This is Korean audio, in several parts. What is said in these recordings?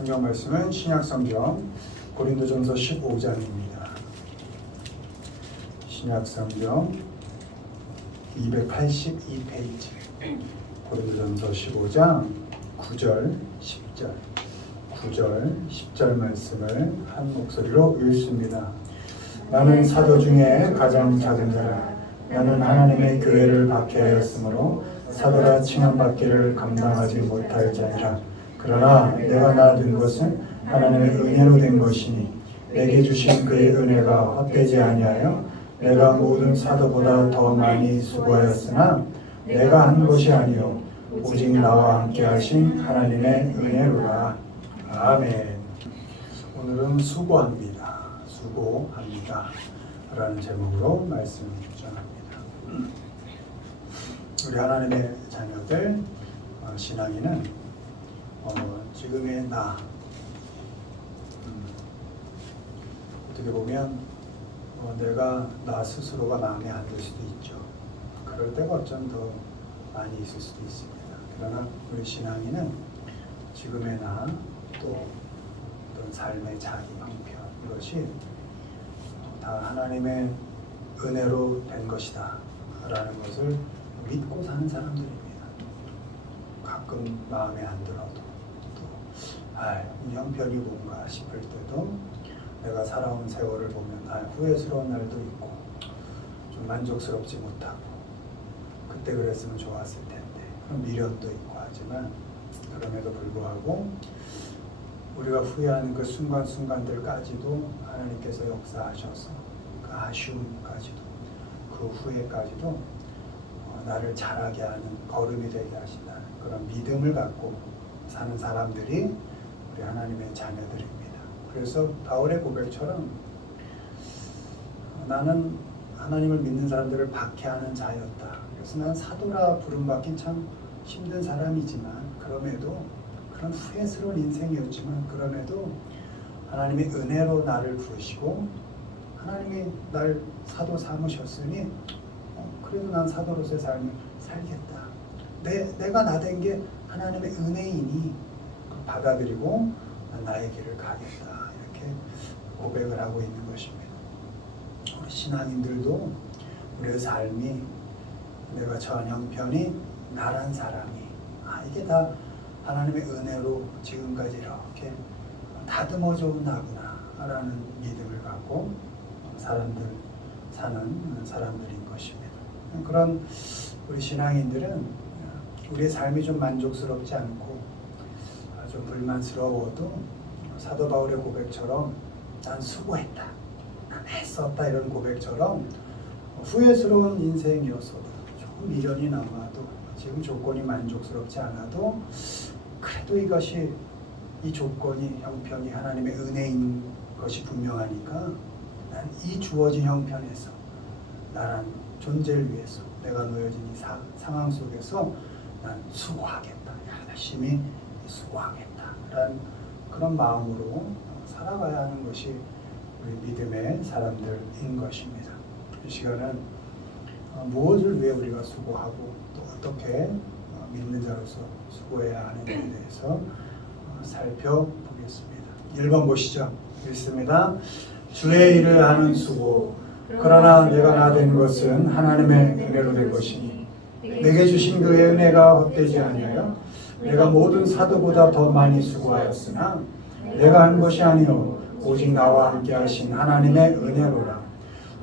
성경 말씀은 신약성경 고린도전서 15장입니다. 신약성경 282페이지 고린도전서 15장 9절, 10절 9절, 10절 말씀을 한 목소리로 읽습니다. 나는 사도 중에 가장 작은 자라. 나는 하나님의 교회를 박해하였으므로 사도라 칭함받기를 감당하지 못할 자니라. 그러나 내가 낳은 것은 하나님의 은혜로 된 것이니 내게 주신 그의 은혜가 헛되지 아니하여 내가 모든 사도보다 더 많이 수고하였으나 내가 한 것이 아니요 오직 나와 함께 하신 하나님의 은혜로라. 아멘. 오늘은 수고합니다. 수고합니다 라는 제목으로 말씀을 전합니다. 우리 하나님의 자녀들 신앙인은 지금의 나 어떻게 보면 내가 나 스스로가 마음에 안 들 수도 있죠. 그럴 때가 어쩜 더 많이 있을 수도 있습니다. 그러나 우리 신앙인은 지금의 나 또 어떤 삶의 자기 방편 이것이 다 하나님의 은혜로 된 것이다 라는 것을 믿고 사는 사람들입니다. 가끔 마음에 안 들어도 또 이 형편이 뭔가 싶을 때도 내가 살아온 세월을 보면 후회스러운 날도 있고 좀 만족스럽지 못하고 그때 그랬으면 좋았을 텐데 그런 미련도 있고 하지만 그럼에도 불구하고 우리가 후회하는 그 순간순간들까지도 하나님께서 역사하셔서 그 아쉬움까지도 그 후회까지도 나를 자라게 하는 걸음이 되게 하신다는 그런 믿음을 갖고 사는 사람들이 우리 하나님의 자녀들입니다. 그래서 바울의 고백처럼 나는 하나님을 믿는 사람들을 박해하는 자였다. 그래서 난 사도라 부름받긴 참 힘든 사람이지만 그럼에도 그런 후회스러운 인생이었지만 그럼에도 하나님의 은혜로 나를 부르시고 하나님이 날 사도 삼으셨으니 그래도 난 사도로서의 삶을 살겠다. 내가 나된 게 하나님의 은혜이니 받아들이고 나의 길을 가겠다. 이렇게 고백을 하고 있는 것입니다. 우리 신앙인들도 우리의 삶이 내가 처한 형편이 나란 사람이 이게 다 하나님의 은혜로 지금까지 이렇게 다듬어져 온 나구나 라는 믿음을 갖고 사는 사람들인 것입니다. 그런 우리 신앙인들은 우리의 삶이 좀 만족스럽지 않고 좀 불만스러워도 사도 바울의 고백처럼 난 수고했다, 난 했었다 이런 고백처럼 후회스러운 인생이었어도 조금 미련이 남아도 지금 조건이 만족스럽지 않아도 그래도 이 조건이 형편이 하나님의 은혜인 것이 분명하니까 난 이 주어진 형편에서 나란 존재를 위해서 내가 놓여진 이 상황 속에서 난 수고하겠다. 열심히 수고하겠다. 라는 그런 마음으로 살아가야 하는 것이 우리 믿음의 사람들인 것입니다. 이 시간은 무엇을 위해 우리가 수고하고 또 어떻게 믿는 자로서 수고해야 하는지에 대해서 살펴보겠습니다. 1번 보시죠. 읽습니다. 주의 일을 하는 수고 그러나 내가 나된 것은 하나님의 은혜로 된 것이니 내게 주신 그의 은혜가 헛되지 아니하여 내가 모든 사도보다 더 많이 수고하였으나 내가 한 것이 아니요 오직 나와 함께 하신 하나님의 은혜로라.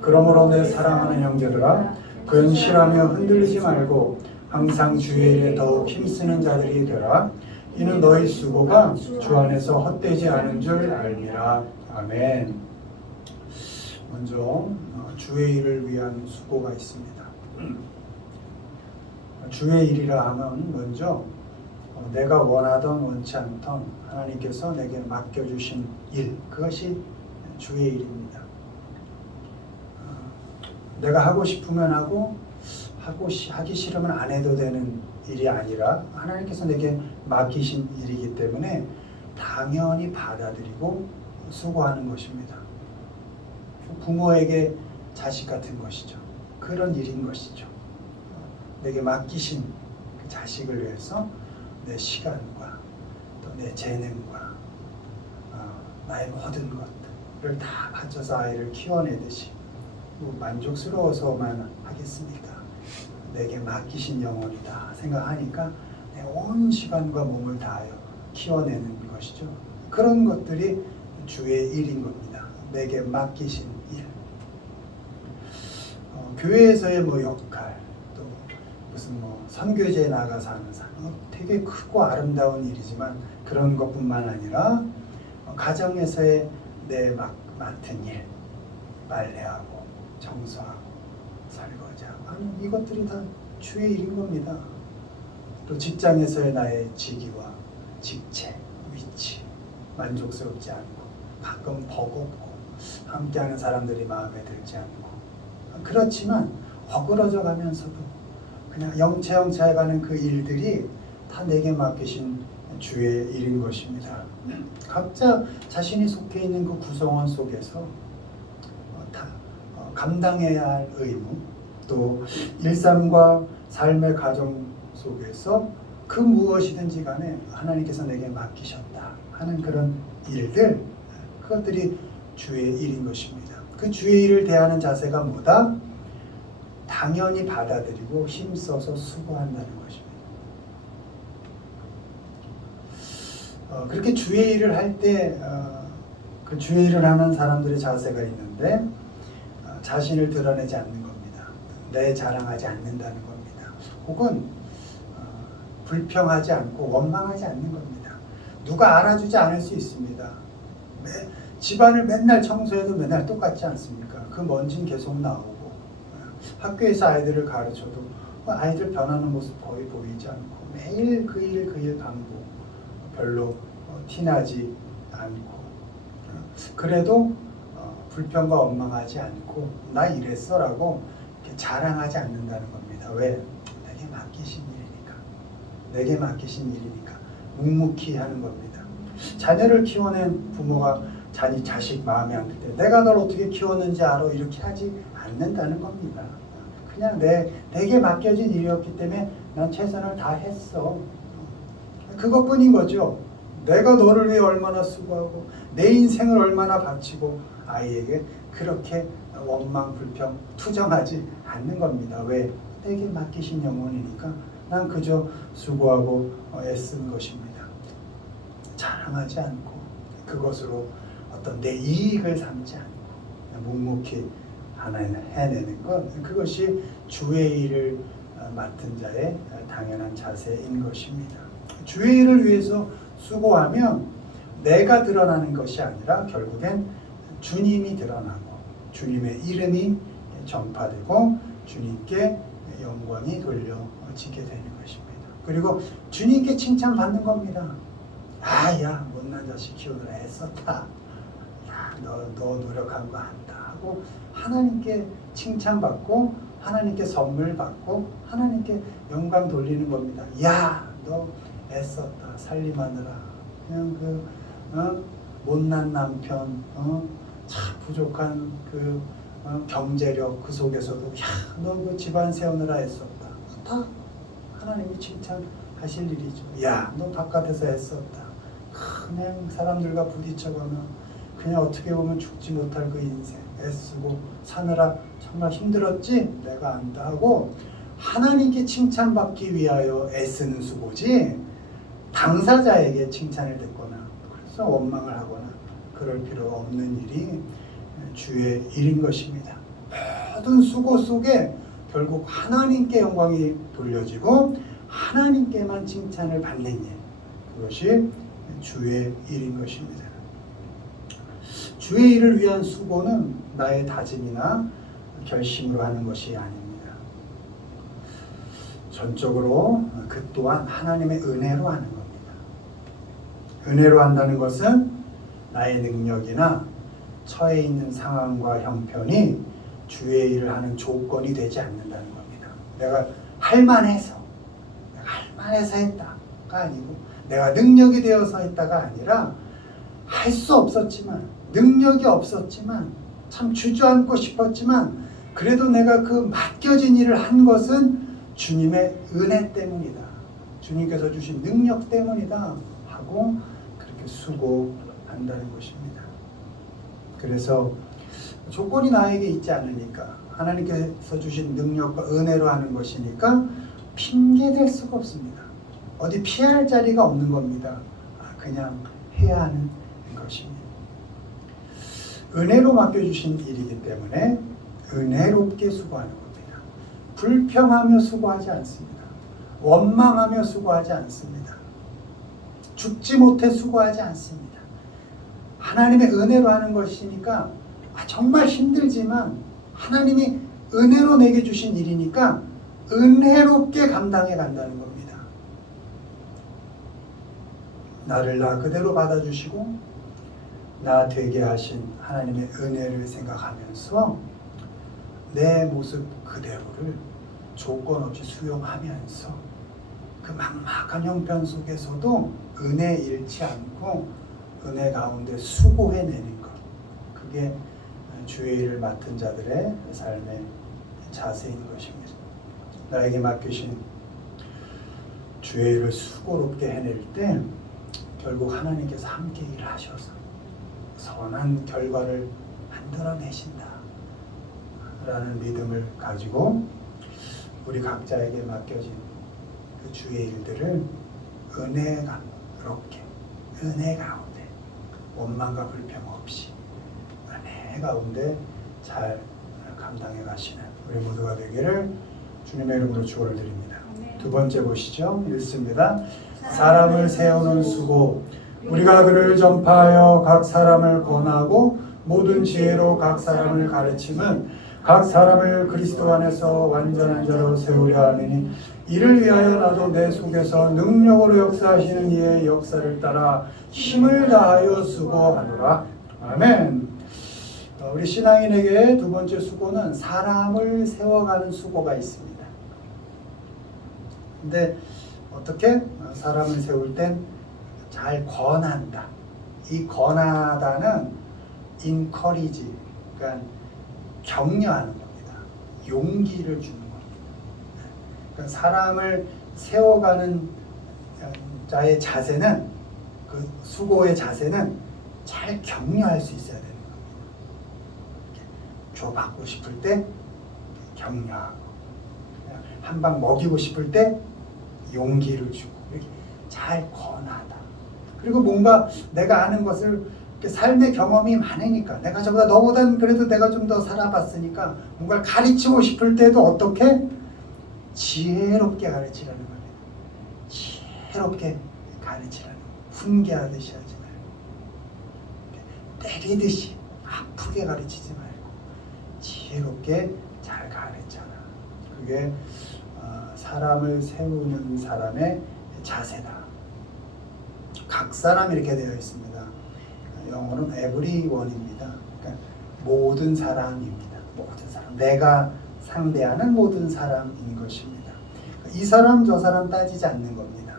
그러므로 내 사랑하는 형제들아 근실하며 흔들리지 말고 항상 주의 일에 더욱 힘쓰는 자들이 되라. 이는 너희 수고가 주 안에서 헛되지 않은 줄 알미라. 아멘. 먼저 주의 일을 위한 수고가 있습니다. 주의 일이라 하면 먼저 내가 원하던 원치 않던 하나님께서 내게 맡겨주신 일, 그것이 주의 일입니다. 내가 하고 싶으면 하고 하기 싫으면 안 해도 되는 일이 아니라 하나님께서 내게 맡기신 일이기 때문에 당연히 받아들이고 수고하는 것입니다. 부모에게 자식 같은 것이죠. 그런 일인 것이죠. 내게 맡기신 그 자식을 위해서 내 시간과 또 내 재능과 나의 모든 것들을 다 바쳐서 아이를 키워내듯이 만족스러워서만 하겠습니까? 내게 맡기신 영혼이다 생각하니까 내 온 시간과 몸을 다하여 키워내는 것이죠. 그런 것들이 주의 일인 겁니다. 내게 맡기신 일. 교회에서의 역할, 또 무슨 선교지에 나가서 하는 삶, 되게 크고 아름다운 일이지만 그런 것뿐만 아니라 가정에서의 내 맡은 일, 빨래하고 청소하고 설거지하고 하는 이것들이 다 주의 일인 겁니다. 또 직장에서의 나의 직위와 직책, 위치 만족스럽지 않고 가끔 버겁고 함께하는 사람들이 마음에 들지 않고 그렇지만 어그러져 가면서도 그냥 영체영체해가는 그 일들이 다 내게 맡기신 주의 일인 것입니다. 각자 자신이 속해 있는 그 구성원 속에서 다 감당해야 할 의무, 또 일상과 삶의 가정 속에서 그 무엇이든지 간에 하나님께서 내게 맡기셨다 하는 그런 일들, 그것들이 주의 일인 것입니다. 그 주의 일을 대하는 자세가 뭐다? 당연히 받아들이고 힘써서 수고한다는 것입니다. 그렇게 주의 일을 할 때 그 주의 일을 하는 사람들의 자세가 있는데 자신을 드러내지 않는 겁니다. 내 자랑하지 않는다는 겁니다. 혹은 불평하지 않고 원망하지 않는 겁니다. 누가 알아주지 않을 수 있습니다. 집안을 맨날 청소해도 맨날 똑같지 않습니까? 그 먼지는 계속 나오고 학교에서 아이들을 가르쳐도 아이들 변하는 모습 거의 보이지 않고 매일 그 일 반복, 별로 티나지 않고 그래도 불평과 원망하지 않고 나 이랬어 라고 자랑하지 않는다는 겁니다. 왜? 내게 맡기신 일이니까. 내게 맡기신 일이니까 묵묵히 하는 겁니다. 자녀를 키워낸 부모가 자식 마음에 안 들 때 내가 널 어떻게 키웠는지 알아 이렇게 하지 않는다는 겁니다. 그냥 내게 맡겨진 일이었기 때문에 난 최선을 다했어. 그것뿐인 거죠. 내가 너를 위해 얼마나 수고하고 내 인생을 얼마나 바치고 아이에게 그렇게 원망, 불평, 투정하지 않는 겁니다. 왜? 내게 맡기신 영혼이니까 난 그저 수고하고 애쓰는 것입니다. 자랑하지 않고 그것으로 어떤 내 이익을 삼지 않고 묵묵히 하나를 해내는 것, 그것이 주의 일을 맡은 자의 당연한 자세인 것입니다. 주의 일을 위해서 수고하면 내가 드러나는 것이 아니라 결국엔 주님이 드러나고 주님의 이름이 전파되고 주님께 영광이 돌려지게 되는 것입니다. 그리고 주님께 칭찬받는 겁니다. 야 못난 자식 키우느라 애썼다. 너 노력한 거 안다 하고 하나님께 칭찬받고 하나님께 선물 받고 하나님께 영광 돌리는 겁니다. 너 애썼다. 살림하느라 그냥 못난 남편, 참 부족한 경제력 그 속에서도 너 그 집안 세우느라 애썼다. 다 하나님이 칭찬하실 일이죠. 너 바깥에서 애썼다. 그냥 사람들과 부딪혀가면 그냥 어떻게 보면 죽지 못할 그 인생 애쓰고 사느라 정말 힘들었지? 내가 안다 하고 하나님께 칭찬받기 위하여 애쓰는 수고지 당사자에게 칭찬을 듣거나 그래서 원망을 하거나 그럴 필요 없는 일이 주의 일인 것입니다. 모든 수고 속에 결국 하나님께 영광이 돌려지고 하나님께만 칭찬을 받는 일, 그것이 주의 일인 것입니다. 주의 일을 위한 수고는 나의 다짐이나 결심으로 하는 것이 아닙니다. 전적으로 그 또한 하나님의 은혜로 하는 겁니다. 은혜로 한다는 것은 나의 능력이나 처해 있는 상황과 형편이 주의 일을 하는 조건이 되지 않는다는 겁니다. 내가 할만해서 했다가 아니고 내가 능력이 되어서 했다가 아니라 할 수 없었지만 능력이 없었지만 참 주저앉고 싶었지만 그래도 내가 그 맡겨진 일을 한 것은 주님의 은혜 때문이다. 주님께서 주신 능력 때문이다 하고 그렇게 수고하는 한다는 것입니다. 그래서 조건이 나에게 있지 않으니까, 하나님께서 주신 능력과 은혜로 하는 것이니까 핑계댈 수가 없습니다. 어디 피할 자리가 없는 겁니다. 그냥 해야 하는 것입니다. 은혜로 맡겨주신 일이기 때문에 은혜롭게 수고하는 겁니다. 불평하며 수고하지 않습니다. 원망하며 수고하지 않습니다. 죽지 못해 수고하지 않습니다. 하나님의 은혜로 하는 것이니까 정말 힘들지만 하나님이 은혜로 내게 주신 일이니까 은혜롭게 감당해 간다는 겁니다. 나를 나 그대로 받아주시고 나 되게 하신 하나님의 은혜를 생각하면서 내 모습 그대로를 조건 없이 수용하면서 그 막막한 형편 속에서도 은혜 잃지 않고 은혜 가운데 수고해내는 것, 그게 주의 일을 맡은 자들의 삶의 자세인 것입니다. 나에게 맡기신 주의 일을 수고롭게 해낼 때 결국 하나님께서 함께 일하셔서 선한 결과를 만들어내신다 라는 믿음을 가지고 우리 각자에게 맡겨진 그 주의 일들을 은혜롭게, 은혜 가운데 원망과 불평 없이 은혜 가운데 잘 감당해 가시는 우리 모두가 되기를 주님의 이름으로 축원을 드립니다. 두 번째 보시죠. 읽습니다. 사람을 세우는 수고, 우리가 그를 전파하여 각 사람을 권하고 모든 지혜로 각 사람을 가르침은 각 사람을 그리스도 안에서 완전한 자로 세우려 하느니 이를 위하여 나도 내 속에서 능력으로 역사하시는 이의 역사를 따라 힘을 다하여 수고하노라. 아멘. 우리 신앙인에게 두 번째 수고는 사람을 세워가는 수고가 있습니다. 근데 어떻게? 사람을 세울 땐 잘 권한다. 이 권하다는 encourage, 그러니까 격려하는 겁니다. 용기를 주는 겁니다. 그러니까 사람을 세워가는 자의 자세는, 그 수고의 자세는 잘 격려할 수 있어야 되는 겁니다. 줘받고 싶을 때 격려하고, 한 방 먹이고 싶을 때 용기를 주고, 이렇게 잘 권하다. 그리고 뭔가 내가 아는 것을, 삶의 경험이 많으니까, 내가 저보다 너보단 그래도 내가 좀 더 살아봤으니까 뭔가를 가르치고 싶을 때도 어떻게? 지혜롭게 가르치라는 거예요. 지혜롭게 가르치라는 거예요. 훈계하듯이 하지 말고, 때리듯이 아프게 가르치지 말고 지혜롭게 잘 가르쳐라. 그게 사람을 세우는 사람의 자세다. 각 사람 이렇게 되어 있습니다. 영어는 everyone입니다. 그러니까 모든 사람입니다. 모든 사람. 내가 상대하는 모든 사람인 것입니다. 이 사람 저 사람 따지지 않는 겁니다.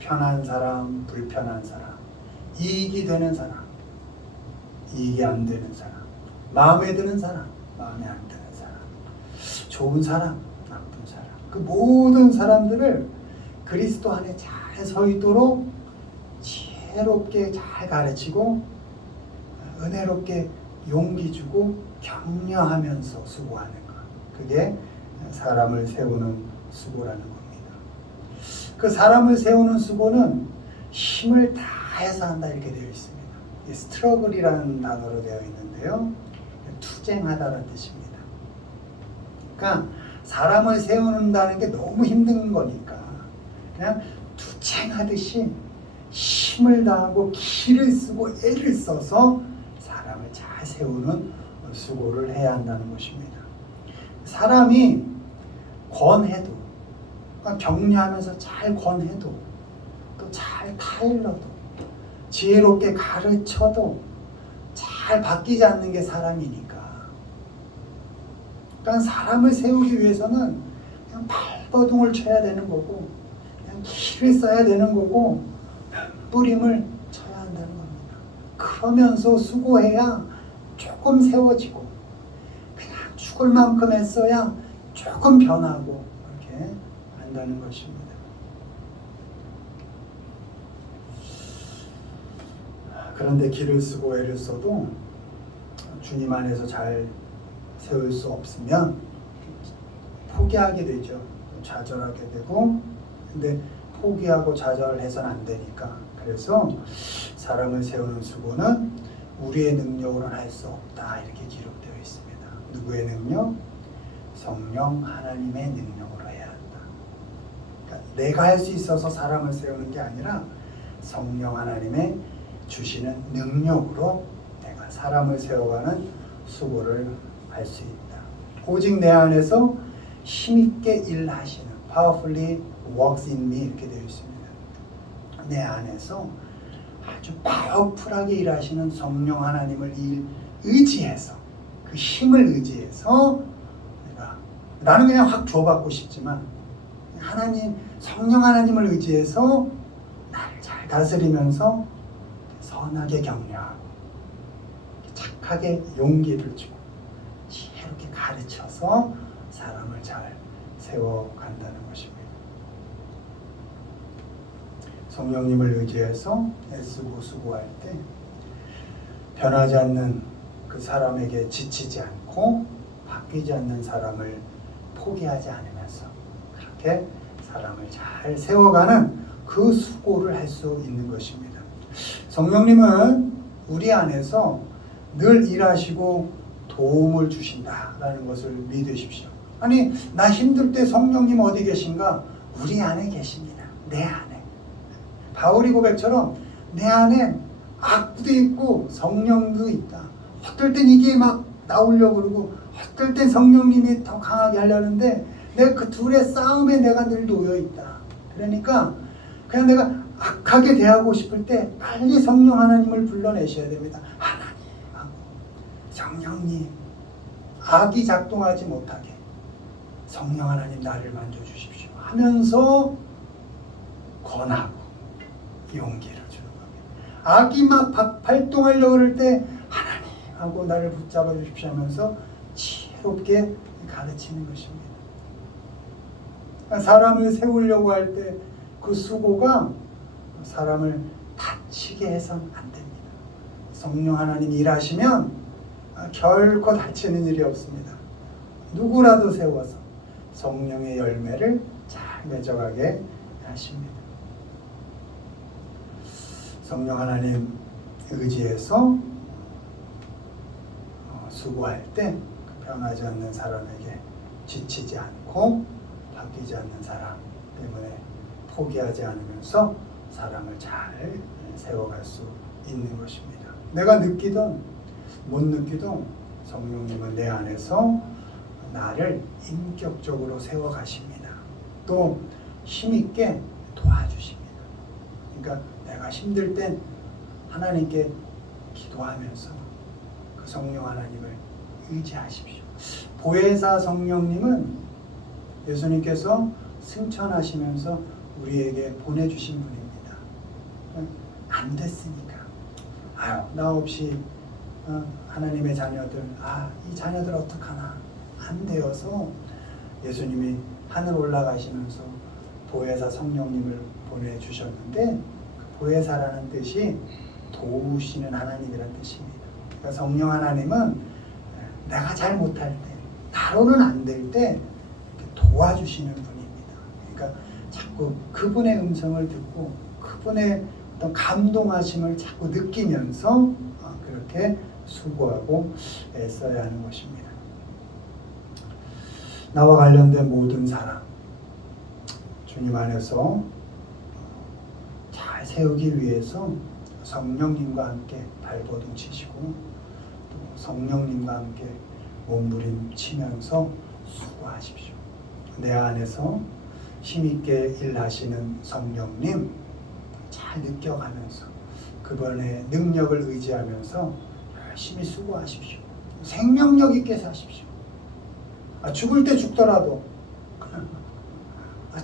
편한 사람, 불편한 사람, 이익이 되는 사람, 이익이 안 되는 사람, 마음에 드는 사람, 마음에 안 드는 사람, 좋은 사람, 나쁜 사람, 그 모든 사람들을 그리스도 안에 잘 서 있도록 지혜롭게 잘 가르치고 은혜롭게 용기 주고 격려하면서 수고하는 것, 그게 사람을 세우는 수고라는 겁니다. 그 사람을 세우는 수고는 힘을 다해서 한다 이렇게 되어 있습니다. 스트러글이라는 단어로 되어 있는데요, 투쟁하다는 뜻입니다. 그러니까 사람을 세우는다는 게 너무 힘든 거니까 그냥 투쟁하듯이 힘을 다하고 기를 쓰고 애를 써서 사람을 잘 세우는 수고를 해야 한다는 것입니다. 사람이 권해도, 그러니까 격려하면서 잘 권해도, 또 잘 타일러도, 지혜롭게 가르쳐도 잘 바뀌지 않는 게 사람이니까. 그러니까 사람을 세우기 위해서는 그냥 발버둥을 쳐야 되는 거고, 그냥 기를 써야 되는 거고, 뿌림을 쳐야 한다는 겁니다. 그러면서 수고해야 조금 세워지고, 그냥 죽을 만큼 했어야 조금 변하고, 이렇게 한다는 것입니다. 그런데 길을 쓰고 애를 써도 주님 안에서 잘 세울 수 없으면 포기하게 되죠. 좌절하게 되고, 근데 포기하고 좌절해서는 안 되니까. 그래서 사람을 세우는 수고는 우리의 능력으로는 할 수 없다, 이렇게 기록되어 있습니다. 누구의 능력? 성령 하나님의 능력으로 해야 한다. 그러니까 내가 할 수 있어서 사람을 세우는 게 아니라 성령 하나님의 주시는 능력으로 내가 사람을 세워가는 수고를 할 수 있다. 오직 내 안에서 힘있게 일하시는, powerfully works in me, 이렇게 되어 있습니다. 내 안에서 아주 파워풀하게 일하시는 성령 하나님을 의지해서, 그 힘을 의지해서 나는 그냥 확 줘받고 싶지만 하나님, 성령 하나님을 의지해서 나를 잘 다스리면서 선하게 격려하고 착하게 용기를 주고 지혜롭게 가르쳐서 사람을 잘 세워간다는 것입니다. 성령님을 의지해서 애쓰고 수고할 때 변하지 않는 그 사람에게 지치지 않고 바뀌지 않는 사람을 포기하지 않으면서 그렇게 사람을 잘 세워가는 그 수고를 할 수 있는 것입니다. 성령님은 우리 안에서 늘 일하시고 도움을 주신다라는 것을 믿으십시오. 아니, 나 힘들 때 성령님 어디 계신가? 우리 안에 계십니다. 내 안에. 바울이 고백처럼 내 안에 악도 있고 성령도 있다. 어떨 땐 이게 막 나오려고 그러고 어떨 땐 성령님이 더 강하게 하려는데 내가 그 둘의 싸움에 내가 늘 놓여 있다. 그러니까 그냥 내가 악하게 대하고 싶을 때 빨리 성령 하나님을 불러내셔야 됩니다. 하나님, 성령님, 악이 작동하지 못하게 성령 하나님 나를 만져주십시오 하면서 권하고 용기를 주는 겁니다. 악이 막 발동하려고 그럴 때 하나님 하고 나를 붙잡아 주십시오 하면서 지혜롭게 가르치는 것입니다. 사람을 세우려고 할 때 그 수고가 사람을 다치게 해서는 안 됩니다. 성령 하나님 일하시면 결코 다치는 일이 없습니다. 누구라도 세워서 성령의 열매를 잘 맺어가게 하십니다. 성령 하나님 의지해서 수고할 때 변하지 않는 사람에게 지치지 않고 바뀌지 않는 사람 때문에 포기하지 않으면서 사람을 잘 세워갈 수 있는 것입니다. 내가 느끼던 못 느끼던 성령님은 내 안에서 나를 인격적으로 세워가십니다. 또 힘있게 도와주십니다. 그러니까 내가 힘들 땐 하나님께 기도하면서 그 성령 하나님을 의지하십시오. 보혜사 성령님은 예수님께서 승천하시면서 우리에게 보내주신 분입니다. 안 됐으니까 나 없이 하나님의 자녀들 이 자녀들 어떡하나 안 되어서 예수님이 하늘 올라가시면서 보혜사 성령님을 보내주셨는데 그 보혜사라는 뜻이 도우시는 하나님이라는 뜻입니다. 그러니까 성령 하나님은 내가 잘 못할 때 나로는 안 될 때 도와주시는 분입니다. 그러니까 자꾸 그분의 음성을 듣고 그분의 어떤 감동하심을 자꾸 느끼면서 그렇게 수고하고 애써야 하는 것입니다. 나와 관련된 모든 사람 주님 안에서 잘 세우기 위해서 성령님과 함께 발버둥 치시고 또 성령님과 함께 몸부림치면서 수고하십시오. 내 안에서 힘있게 일하시는 성령님 잘 느껴가면서 그분의 능력을 의지하면서 열심히 수고하십시오. 생명력 있게 사십시오. 죽을 때 죽더라도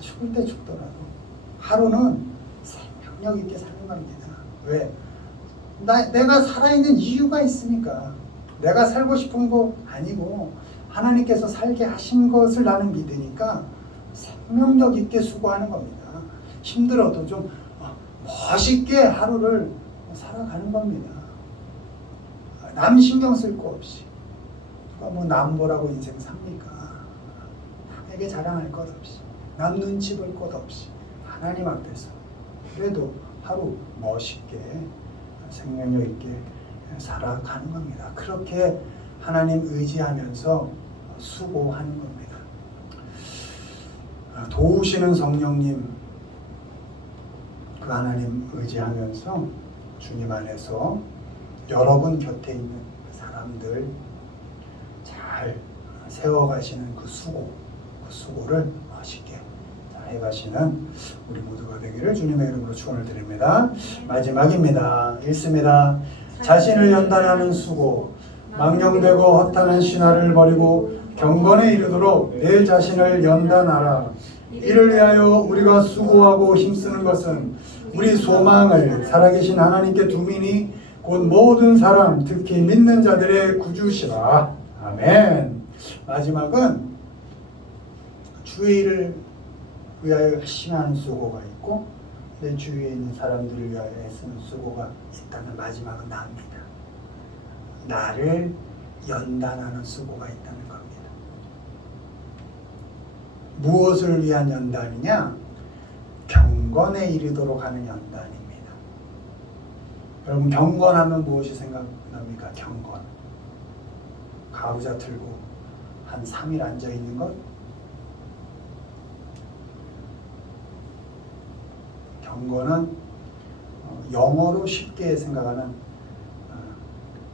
죽을 때 죽더라도 하루는 생명력 있게 사는 겁니다. 왜? 내가 살아있는 이유가 있으니까. 내가 살고 싶은 거 아니고 하나님께서 살게 하신 것을 나는 믿으니까 생명력 있게 수고하는 겁니다. 힘들어도 좀 멋있게 하루를 살아가는 겁니다. 남 신경 쓸 거 없이. 누가 뭐 남보라고 인생 삽니까? 남에게 자랑할 것 없이, 남 눈치 볼 것 없이 하나님 앞에서 그래도 하루 멋있게 생명력 있게 살아가는 겁니다. 그렇게 하나님 의지하면서 수고하는 겁니다. 도우시는 성령님, 그 하나님 의지하면서 주님 안에서 여러분 곁에 있는 사람들 잘 세워가시는 그 수고를 멋있게 잘 해가시는 우리 모두가 되기를 주님의 이름으로 축원을 드립니다. 마지막입니다. 읽습니다. 자신을 연단하는 수고, 망령되고 허탄한 신화를 버리고 경건에 이르도록 내 자신을 연단하라. 이를 위하여 우리가 수고하고 힘쓰는 것은 우리 소망을 살아계신 하나님께 두미니 곧 모든 사람, 특히 믿는 자들의 구주시라. 아멘. 마지막은 주의 일을 위하여 열심히 하는 수고가 있고 내 주위에 있는 사람들을 위하여 애쓰는 수고가 있다면 마지막은 나입니다. 나를 연단하는 수고가 있다는 겁니다. 무엇을 위한 연단이냐? 경건에 이르도록 하는 연단입니다. 여러분, 경건하면 무엇이 생각납니까? 경건. 가부좌 들고 한 3일 앉아있는 것? 경건은 영어로 쉽게 생각하는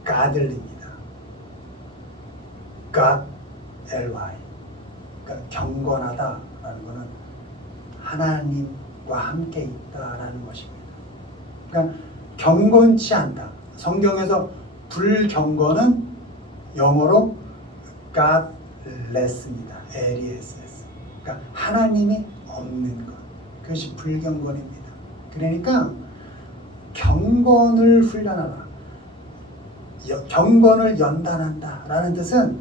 godly입니다. God, L-Y. 그러니까 경건하다라는 것은 하나님과 함께 있다라는 것입니다. 그러니까 경건치 않다. 성경에서 불경건은 영어로 godless입니다. L-E-S-S. 그러니까 하나님이 없는 것. 그것이 불경건입니다. 그러니까 경건을 훈련하라. 경건을 연단한다 라는 뜻은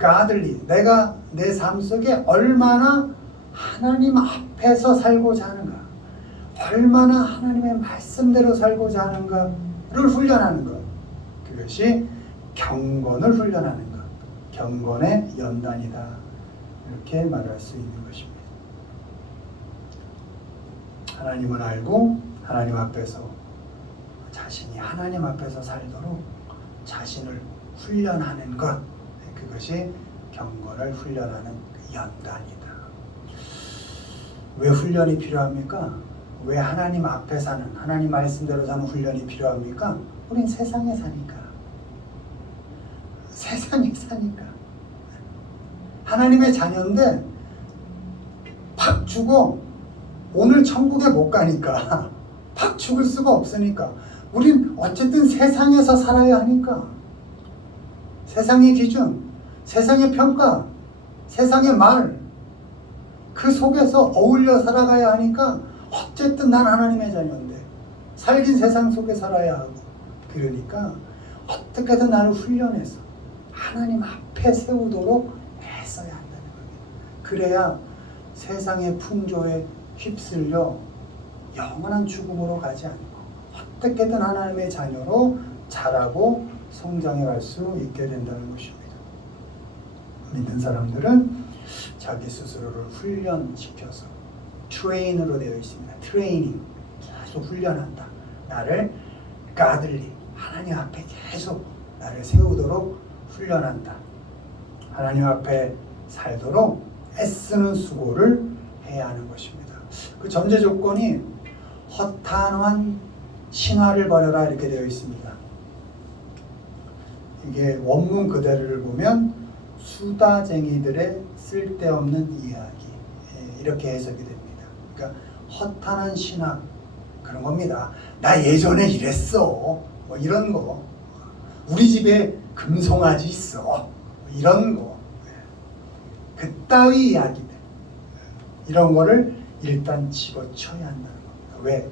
godly, 내가 내 삶 속에 얼마나 하나님 앞에서 살고자 하는가, 얼마나 하나님의 말씀대로 살고자 하는가를 훈련하는 것, 그것이 경건을 훈련하는 것, 경건의 연단이다, 이렇게 말할 수 있는 것입니다. 하나님을 알고 하나님 앞에서 자신이 하나님 앞에서 살도록 자신을 훈련하는 것, 그것이 경건을 훈련하는 연단이다. 왜 훈련이 필요합니까? 왜 하나님 앞에 사는, 하나님 말씀대로 사는 훈련이 필요합니까? 우린 세상에 사니까. 세상에 사니까. 하나님의 자녀인데 팍 주고 오늘 천국에 못 가니까 팍 죽을 수가 없으니까 우린 어쨌든 세상에서 살아야 하니까 세상의 기준, 세상의 평가, 세상의 말, 그 속에서 어울려 살아가야 하니까 어쨌든 난 하나님의 자녀인데 살긴 세상 속에 살아야 하고, 그러니까 어떻게든 나를 훈련해서 하나님 앞에 세우도록 애써야 한다는 겁니다. 그래야 세상의 풍조에 휩쓸려 영원한 죽음으로 가지 않고 어떻게든 하나님의 자녀로 자라고 성장해 갈 수 있게 된다는 것입니다. 믿는 사람들은 자기 스스로를 훈련시켜서 트레인으로 되어 있습니다. 트레이닝, 계속 훈련한다. 나를 godly, 하나님 앞에 계속 나를 세우도록 훈련한다. 하나님 앞에 살도록 애쓰는 수고를 해야 하는 것입니다. 그 전제 조건이 허탄한 신화를 버려라 이렇게 되어 있습니다. 이게 원문 그대로를 보면 수다쟁이들의 쓸데없는 이야기, 이렇게 해석이 됩니다. 그러니까 허탄한 신화, 그런 겁니다. 나 예전에 이랬어, 뭐 이런 거. 우리 집에 금송아지 있어, 뭐 이런 거. 그따위 이야기들, 이런 거를 일단 집어쳐야 한다는 겁니다. 왜?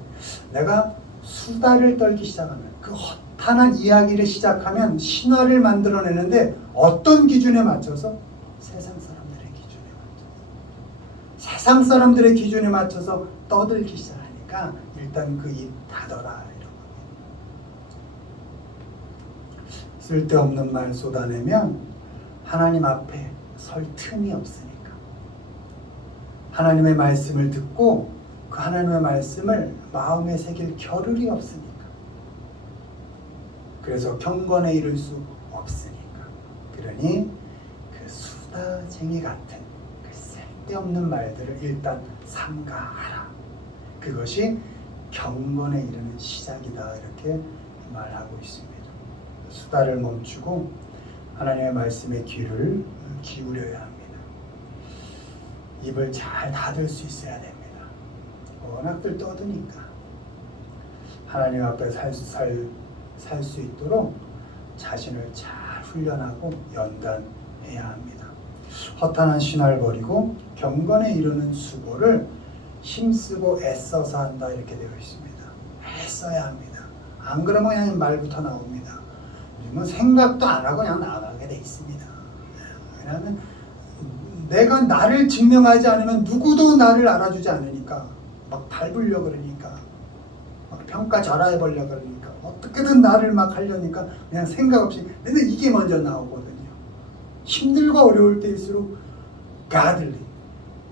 내가 수다를 떨기 시작하면, 그 허탄한 이야기를 시작하면 신화를 만들어내는데 어떤 기준에 맞춰서? 세상 사람들의 기준에 맞춰서. 세상 사람들의 기준에 맞춰서 떠들기 시작하니까 일단 그 입 닫아라, 이런 겁니다. 쓸데없는 말 쏟아내면 하나님 앞에 설 틈이 없으니까. 하나님의 말씀을 듣고 그 하나님의 말씀을 마음에 새길 겨를이 없으니까. 그래서 경건에 이를 수 없으니까. 그러니 그 수다쟁이 같은 그 쓸데없는 말들을 일단 삼가하라. 그것이 경건에 이르는 시작이다. 이렇게 말하고 있습니다. 수다를 멈추고 하나님의 말씀에 귀를 기울여야 합니다. 입을 잘 닫을 수 있어야 됩니다. 워낙들 떠드니까 하나님 앞에 살 수 있도록 자신을 잘 훈련하고 연단해야 합니다. 허탄한 신화를 버리고 경건에 이르는 수고를 힘쓰고 애써서 한다. 이렇게 되어 있습니다. 애써야 합니다. 안 그러면 그냥 말부터 나옵니다. 요즘은 생각도 안 하고 그냥 나가게 돼 있습니다. 왜냐하면 내가 나를 증명하지 않으면 누구도 나를 알아주지 않으니까 막 밟으려고 그러니까 막 평가절하해보려고 그러니까 어떻게든 나를 막 하려니까 그냥 생각 없이 근데 이게 먼저 나오거든요. 힘들고 어려울 때일수록 godly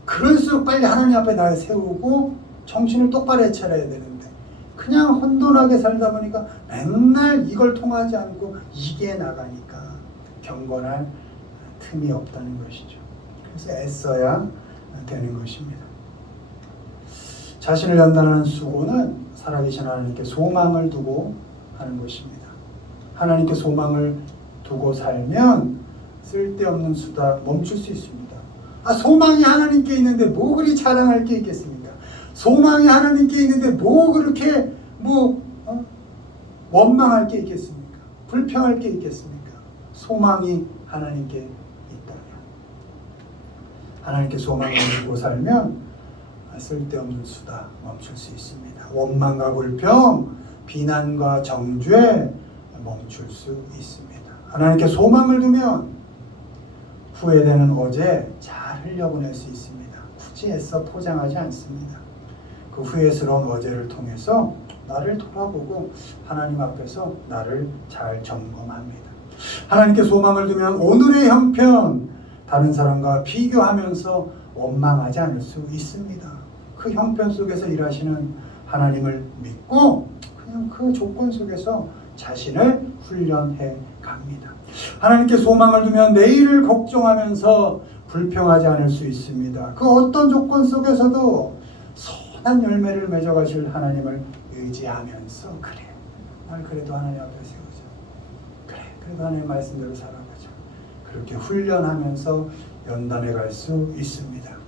그럴수록 빨리 하나님 앞에 날 세우고 정신을 똑바로 차려야 되는데 그냥 혼돈하게 살다 보니까 맨날 이걸 통하지 않고 이게 나가니까 경건할 틈이 없다는 것이죠. 그래서 애써야 되는 것입니다. 자신을 연단하는 수고는 살아계신 하나님께 소망을 두고 하는 것입니다. 하나님께 소망을 두고 살면 쓸데없는 수다 멈출 수 있습니다. 소망이 하나님께 있는데 뭐 그리 자랑할 게 있겠습니까? 소망이 하나님께 있는데 뭐 그렇게 원망할 게 있겠습니까? 불평할 게 있겠습니까? 소망이 하나님께 있다면 하나님께 소망을 두고 살면 쓸데없는 수다 멈출 수 있습니다. 원망과 불평, 비난과 정죄 멈출 수 있습니다. 하나님께 소망을 두면 후회되는 어제 잘 흘려보낼 수 있습니다. 굳이 애써 포장하지 않습니다. 그 후회스러운 어제를 통해서 나를 돌아보고 하나님 앞에서 나를 잘 점검합니다. 하나님께 소망을 두면 오늘의 형편 다른 사람과 비교하면서 원망하지 않을 수 있습니다. 그 형편 속에서 일하시는 하나님을 믿고 그냥 그 조건 속에서 자신을 훈련해 갑니다. 하나님께 소망을 두면 내일을 걱정하면서 불평하지 않을 수 있습니다. 그 어떤 조건 속에서도 선한 열매를 맺어가실 하나님을 의지하면서 그래, 날 그래도 하나님 앞에 세우자. 그래, 그래도 하나님 말씀대로 살아가자. 그렇게 훈련하면서 연단해 갈 수 있습니다.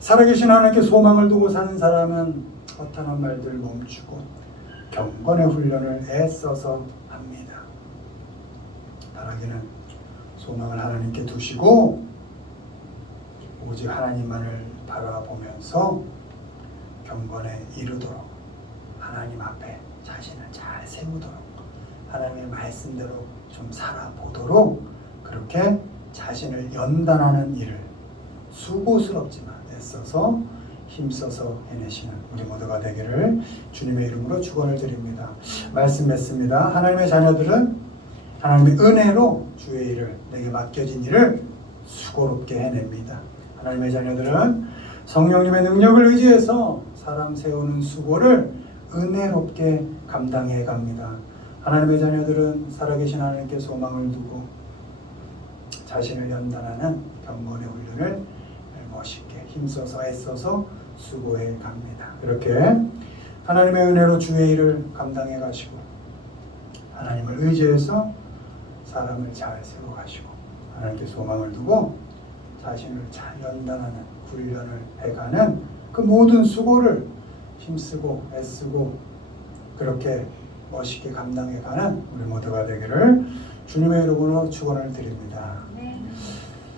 살아계신 하나님께 소망을 두고 사는 사람은 허탄한 말들 멈추고 경건의 훈련을 애써서 합니다. 바라기는 소망을 하나님께 두시고 오직 하나님만을 바라보면서 경건에 이르도록 하나님 앞에 자신을 잘 세우도록 하나님의 말씀대로 좀 살아보도록 그렇게 자신을 연단하는 일을 수고스럽지만 애써서 힘써서 해내시는 우리 모두가 되기를 주님의 이름으로 축원을 드립니다. 말씀 맺습니다. 하나님의 자녀들은 하나님의 은혜로 주의 일을 내게 맡겨진 일을 수고롭게 해냅니다. 하나님의 자녀들은 성령님의 능력을 의지해서 사람 세우는 수고를 은혜롭게 감당해 갑니다. 하나님의 자녀들은 살아계신 하나님께 소망을 두고 자신을 연단하는 경건의 훈련을 멋있게 힘써서 애써서 수고해 갑니다. 이렇게 하나님의 은혜로 주의 일을 감당해 가시고 하나님을 의지해서 사람을 잘 세워 가시고 하나님께 소망을 두고 자신을 잘 연단하는 훈련을 해가는 그 모든 수고를 힘쓰고 애쓰고 그렇게 멋있게 감당해 가는 우리 모두가 되기를 주님의 이름으로 축원을 드립니다.